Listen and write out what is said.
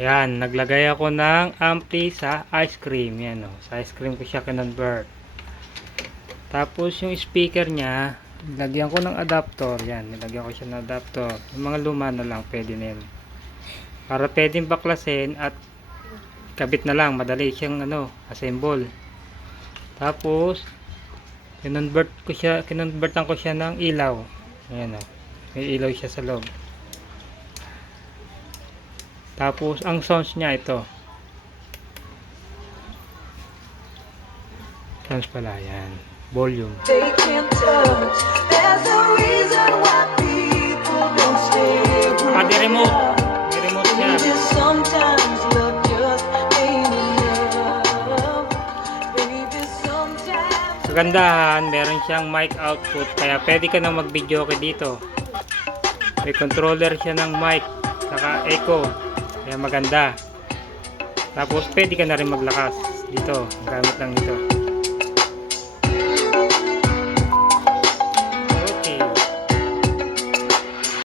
Yan, naglagay ako ng ampli sa ice cream. Yan o, sa ice cream ko siya kinonvert. Tapos yung speaker niya, nilagyan ko ng adapter. Yan, nilagyan ko siya ng adapter. Yung mga luma na lang, pwede na yun. Para pwedeng baklasin at kabit na lang, madali siyang assemble. Tapos kinonvertan ko siya ng ilaw. Ayan o, may ilaw siya sa loob. Tapos ang sounds niya ito. Sounds pala yan, volume. Di remote. May remote siya. Kagandahan, meron siyang mic output, kaya pwede ka nang mag-video ka dito. May controller siya ng mic, saka echo, kaya maganda. Tapos pwede ka na rin maglakas dito, gamit lang ito.